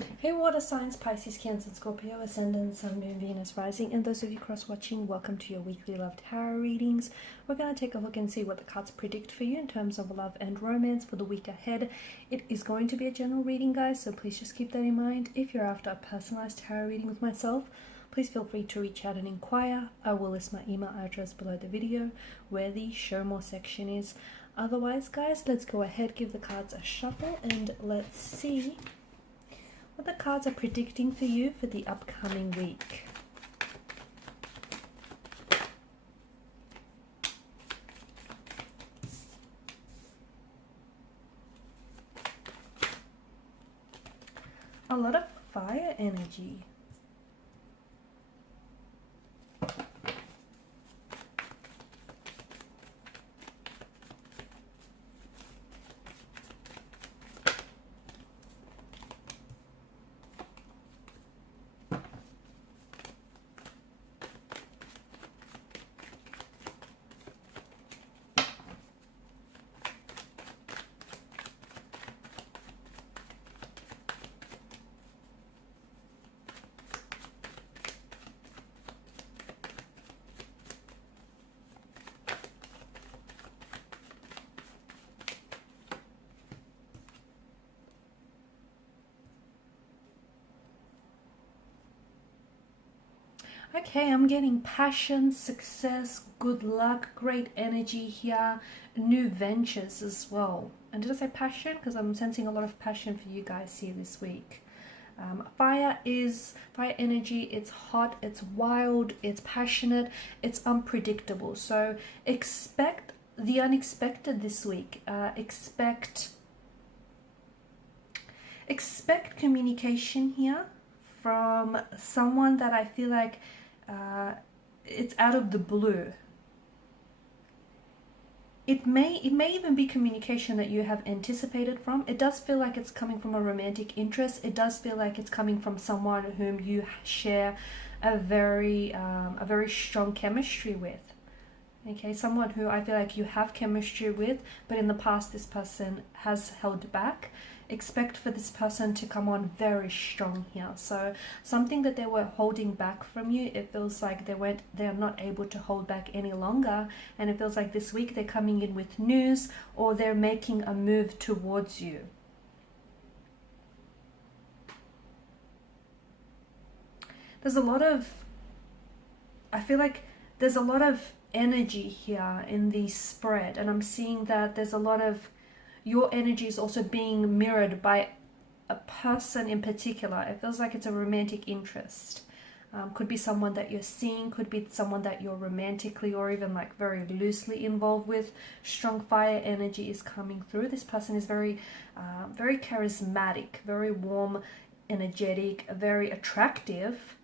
Hey water signs, Pisces, Cancer, Scorpio, Ascendant, Sun, Moon, Venus, Rising, and those of you cross-watching, welcome to your weekly love tarot readings. We're going to take a look and see what the cards predict for you in terms of love and romance for the week ahead. It is going to be a general reading, guys, so please just keep that in mind. If you're after a personalized tarot reading with myself, please feel free to reach out and inquire. I will list my email address below the video where the show more section is. Otherwise, guys, let's go ahead, give the cards a shuffle, and let's see what the cards are predicting for you for the upcoming week. A lot of fire energy. Okay, I'm getting passion, success, good luck, great energy here, new ventures as well. And did I say passion? Because I'm sensing a lot of passion for you guys here this week. Fire energy. It's hot, it's wild, it's passionate, it's unpredictable. So expect the unexpected this week. Expect communication here from someone that I feel like it's out of the blue. It may even be communication that you have anticipated from. It does feel like it's coming from a romantic interest. It does feel like it's coming from someone whom you share a very strong chemistry with. Okay, someone who I feel like you have chemistry with, but in the past this person has held back. Expect for this person to come on very strong here. So something that they were holding back from you, it feels like they're not able to hold back any longer, and it feels like this week they're coming in with news, or they're making a move towards you. There's a lot of, I feel like there's a lot of energy here in the spread, and I'm seeing that there's a lot of your energy is also being mirrored by a person in particular. It feels like it's a romantic interest. Could be someone that you're seeing, could be someone that you're romantically or even like very loosely involved with. Strong fire energy is coming through. This person is very charismatic, very warm, energetic, very attractive.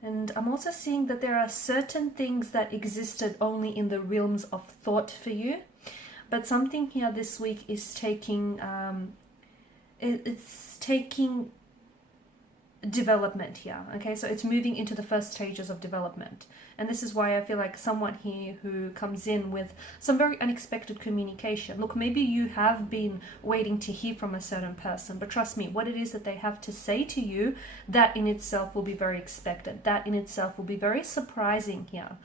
And I'm also seeing that there are certain things that existed only in the realms of thought for you. But something here this week is taking, it's taking development here, okay? So it's moving into the first stages of development. And this is why I feel like someone here who comes in with some very unexpected communication. Look, maybe you have been waiting to hear from a certain person, but trust me, what it is that they have to say to you, that in itself will be very expected. That in itself will be very surprising here.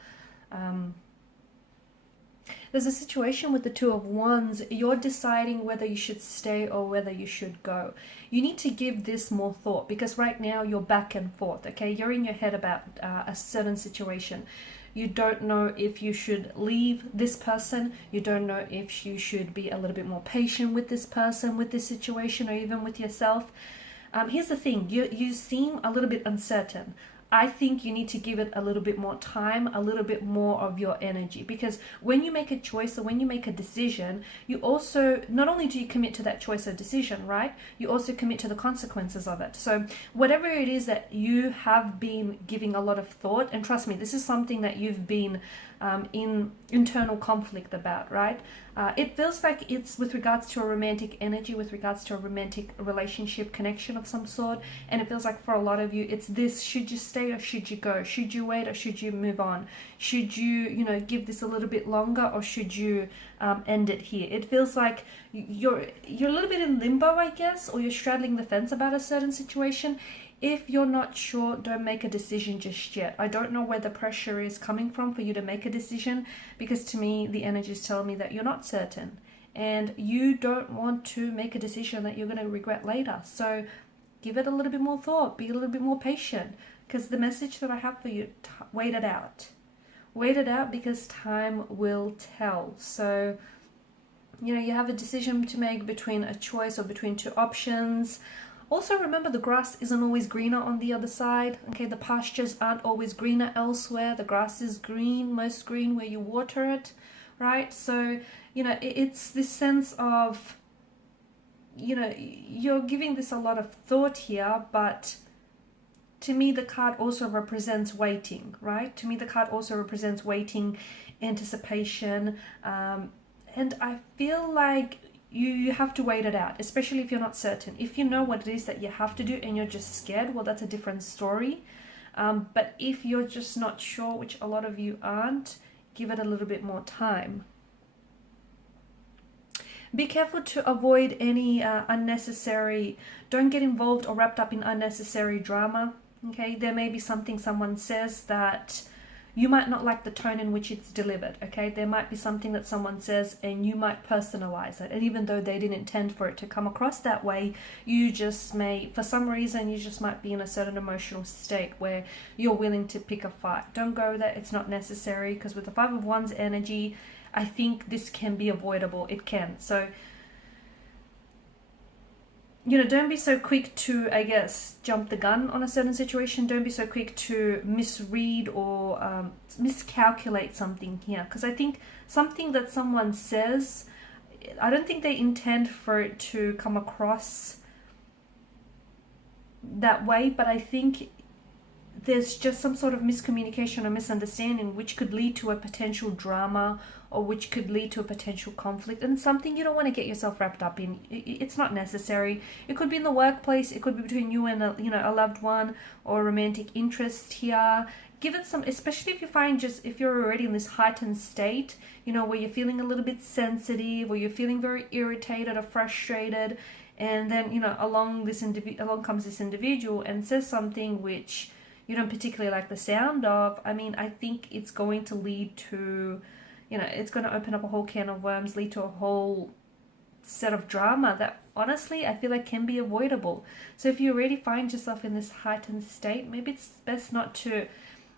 There's a situation with the Two of Wands. You're deciding whether you should stay or whether you should go. You need to give this more thought, because right now you're back and forth, okay? You're in your head about a certain situation. You don't know if you should leave this person. You don't know if you should be a little bit more patient with this person, with this situation, or even with yourself. Here's the thing. You seem a little bit uncertain. I think you need to give it a little bit more time, a little bit more of your energy, because when you make a choice or when you make a decision, you also, not only do you commit to that choice or decision, right? You also commit to the consequences of it. So whatever it is that you have been giving a lot of thought, and trust me, this is something that you've been in internal conflict about, right? It feels like it's with regards to a romantic energy, with regards to a romantic relationship connection of some sort. And it feels like for a lot of you, it's this: should you stay or should you go? Should you wait or should you move on? Should you, give this a little bit longer, or should you end it here? It feels like you're a little bit in limbo, I guess, or you're straddling the fence about a certain situation. If you're not sure, don't make a decision just yet. I don't know where the pressure is coming from for you to make a decision, because to me, the energies tell me that you're not certain and you don't want to make a decision that you're going to regret later. So give it a little bit more thought, be a little bit more patient, because the message that I have for you, wait it out. Wait it out, because time will tell. So, you have a decision to make between a choice or between two options. Also, remember, the grass isn't always greener on the other side. Okay, the pastures aren't always greener elsewhere. The grass is green, most green where you water it, right? So, it's this sense of, you're giving this a lot of thought here, but to me, the card also represents waiting, right? To me, the card also represents waiting, anticipation, and I feel like you have to wait it out, especially if you're not certain. If you know what it is that you have to do and you're just scared, well, that's a different story. But if you're just not sure, which a lot of you aren't, give it a little bit more time. Be careful to avoid any unnecessary, don't get involved or wrapped up in unnecessary drama. Okay, there may be something someone says that you might not like the tone in which it's delivered. Okay, there might be something that someone says and you might personalize it, and even though they didn't intend for it to come across that way, you just may, for some reason, you just might be in a certain emotional state where you're willing to pick a fight. Don't go there, it's not necessary, because with the Five of Wands energy, I think this can be avoidable. It can. So, don't be so quick to, I guess, jump the gun on a certain situation. Don't be so quick to misread or miscalculate something here. Because I think something that someone says, I don't think they intend for it to come across that way, but I think there's just some sort of miscommunication or misunderstanding which could lead to a potential drama or which could lead to a potential conflict, and it's something you don't want to get yourself wrapped up in. It's not necessary. It could be in the workplace, it could be between you and a loved one or a romantic interest here. Give it some, especially if you find if you're already in this heightened state, where you're feeling a little bit sensitive, or you're feeling very irritated or frustrated, and then along comes this individual and says something which you don't particularly like the sound of. I think it's going to lead to, it's going to open up a whole can of worms, lead to a whole set of drama that honestly I feel like can be avoidable. So if you already find yourself in this heightened state, maybe it's best not to,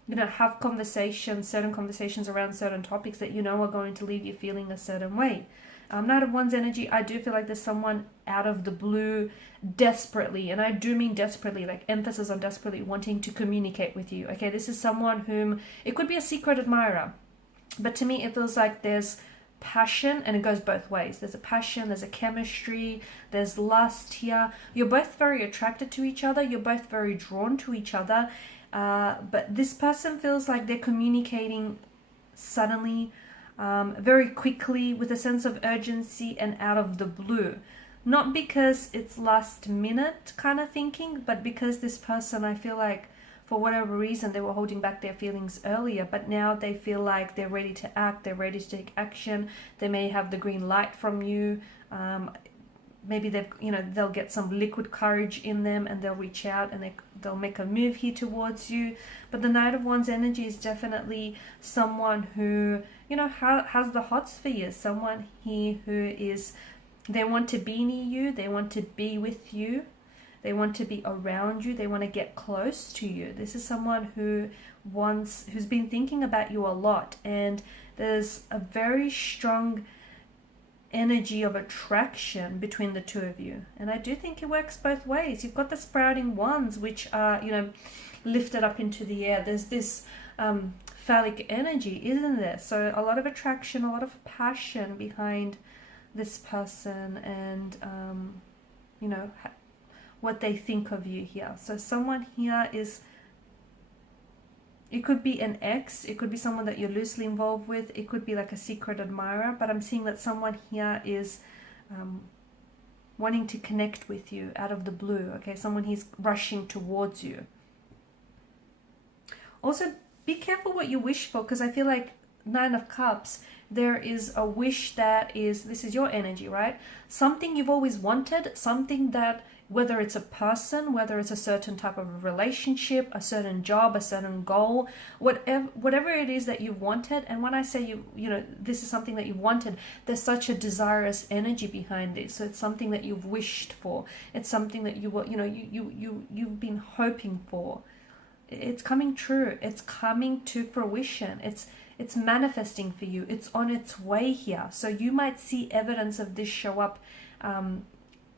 have certain conversations around certain topics that are going to leave you feeling a certain way. Knight of Wands energy, I do feel like there's someone out of the blue desperately, and I do mean desperately, like emphasis on desperately, wanting to communicate with you. Okay, this is someone whom, it could be a secret admirer, but to me it feels like there's passion, and it goes both ways. There's a passion, there's a chemistry, there's lust here. You're both very attracted to each other, you're both very drawn to each other, but this person feels like they're communicating suddenly, very quickly, with a sense of urgency and out of the blue. Not because it's last minute kind of thinking, but because this person, I feel like, for whatever reason, they were holding back their feelings earlier, but now they feel like they're ready to act, they're ready to take action. They may have the green light from you. Maybe they'll get some liquid courage in them and they'll reach out and they'll make a move here towards you. But the Knight of Wands energy is definitely someone who, has the hots for you. Someone here who is, they want to be near you, they want to be with you, they want to be around you, they want to get close to you. This is someone who's been thinking about you a lot, and there's a very strong energy of attraction between the two of you. And I do think it works both ways. You've got the sprouting wands, which are, lifted up into the air. There's this phallic energy, isn't there? So a lot of attraction, a lot of passion behind this person, and what they think of you here. So someone here is It could be an ex, it could be someone that you're loosely involved with, it could be like a secret admirer, but I'm seeing that someone here is wanting to connect with you out of the blue, okay? Someone he's rushing towards you. Also, be careful what you wish for, because I feel like Nine of Cups, there is a wish that is, this is your energy, right? Something you've always wanted, something that, whether it's a person, whether it's a certain type of relationship, a certain job, a certain goal, whatever it is that you wanted. And when I say you know, this is something that you wanted, there's such a desirous energy behind this. So it's something that you've wished for. It's something that you've been hoping for. It's coming true. It's coming to fruition. It's manifesting for you. It's on its way here. So you might see evidence of this show up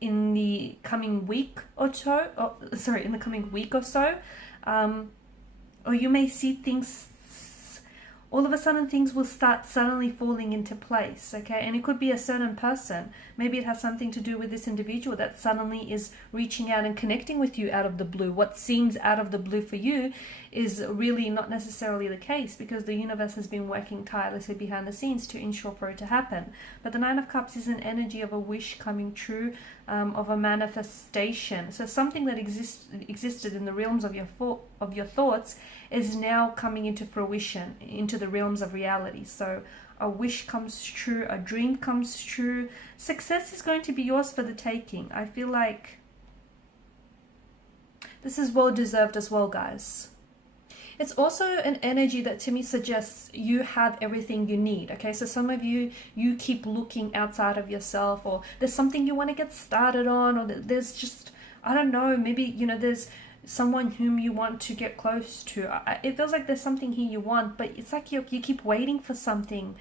in the coming week or so. In the coming week or so. Or you may see things, all of a sudden things will start suddenly falling into place, okay? And it could be a certain person. Maybe it has something to do with this individual that suddenly is reaching out and connecting with you out of the blue. What seems out of the blue for you is really not necessarily the case, because the universe has been working tirelessly behind the scenes to ensure for it to happen. But the Nine of Cups is an energy of a wish coming true, of a manifestation. So something that existed in the realms of your thoughts is now coming into fruition, into the realms of reality. So a wish comes true, a dream comes true. Success is going to be yours for the taking. I feel like this is well deserved as well, guys. It's also an energy that to me suggests you have everything you need, okay? So some of you keep looking outside of yourself, or there's something you want to get started on, or there's just, I don't know, maybe, you know, there's someone whom you want to get close to. It feels like there's something here you want, but it's like you keep waiting for something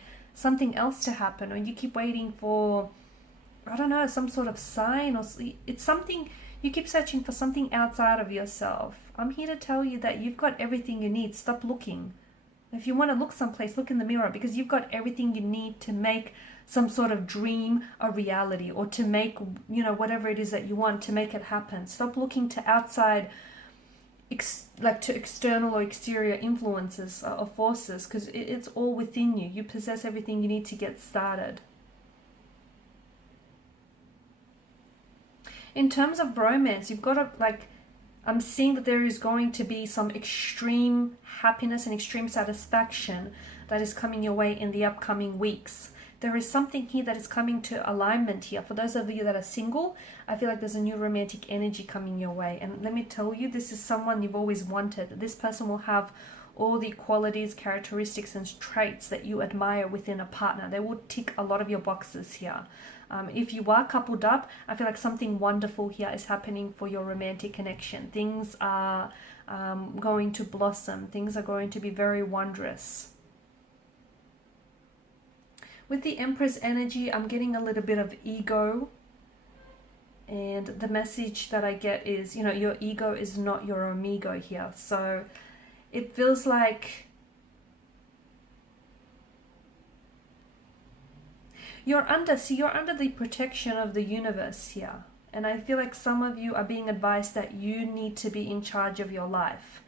else to happen, or you keep waiting for, I don't know, some sort of sign, or it's something, you keep searching for something outside of yourself. I'm here to tell you that you've got everything you need. Stop looking. If you want to look someplace, look in the mirror, because you've got everything you need to make some sort of dream a reality, or to make, you know, whatever it is that you want, to make it happen. Stop looking to outside, like to external or exterior influences or forces, because it's all within you. You possess everything you need to get started. In terms of romance, you've got to, like, I'm seeing that there is going to be some extreme happiness and extreme satisfaction that is coming your way in the upcoming weeks. There is something here that is coming to alignment here. For those of you that are single, I feel like there's a new romantic energy coming your way. And let me tell you, this is someone you've always wanted. This person will have all the qualities, characteristics, and traits that you admire within a partner. They will tick a lot of your boxes here. If you are coupled up, I feel like something wonderful here is happening for your romantic connection. Things are going to blossom. Things are going to be very wondrous. With the Empress energy, I'm getting a little bit of ego. And the message that I get is, you know, your ego is not your amigo here. So it feels like you're under the protection of the universe here. And I feel like some of you are being advised that you need to be in charge of your life.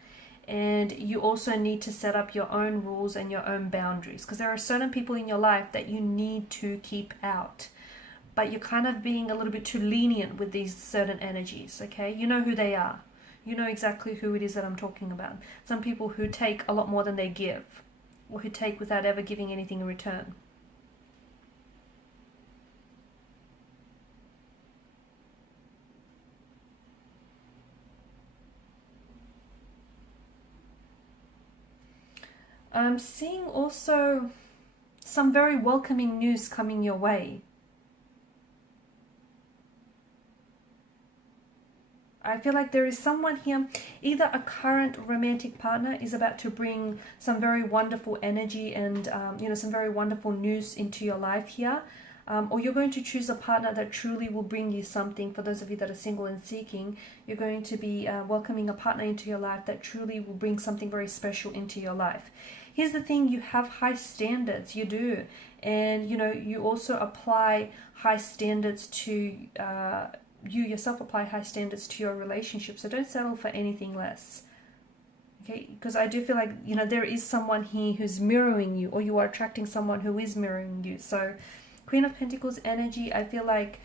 And you also need to set up your own rules and your own boundaries, because there are certain people in your life that you need to keep out. But you're kind of being a little bit too lenient with these certain energies, okay? You know who they are. You know exactly who it is that I'm talking about. Some people who take a lot more than they give, or who take without ever giving anything in return. I'm seeing also some very welcoming news coming your way. I feel like there is someone here, either a current romantic partner is about to bring some very wonderful energy and you know, some very wonderful news into your life here. Or you're going to choose a partner that truly will bring you something. For those of you that are single and seeking, you're going to be welcoming a partner into your life that truly will bring something very special into your life. Here's the thing, you have high standards, you do. And, you know, you also apply high standards to, you yourself apply high standards to your relationship. So don't settle for anything less. Okay, because I do feel like, you know, there is someone here who's mirroring you, or you are attracting someone who is mirroring you. So Queen of Pentacles energy, I feel like,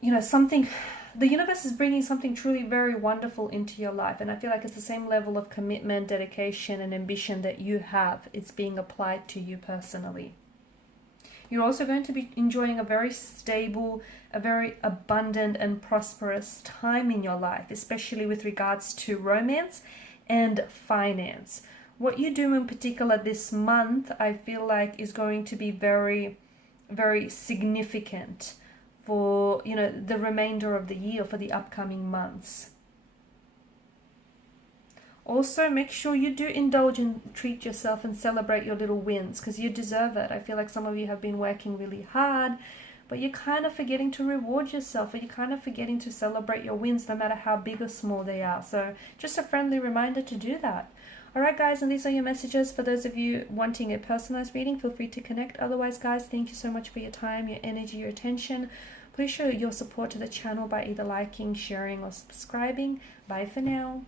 you know, something, the universe is bringing something truly very wonderful into your life. And I feel like it's the same level of commitment, dedication, and ambition that you have. It's being applied to you personally. You're also going to be enjoying a very stable, a very abundant and prosperous time in your life, especially with regards to romance and finance. What you do in particular this month, I feel like, is going to be very, very significant for, you know, the remainder of the year, for the upcoming months. Also, make sure you do indulge and treat yourself and celebrate your little wins, because you deserve it. I feel like some of you have been working really hard, but you're kind of forgetting to reward yourself, or you're kind of forgetting to celebrate your wins, no matter how big or small they are. So just a friendly reminder to do that. Alright guys, and these are your messages. For those of you wanting a personalized reading, feel free to connect. Otherwise guys, thank you so much for your time, your energy, your attention. Please show your support to the channel by either liking, sharing, or subscribing. Bye for now.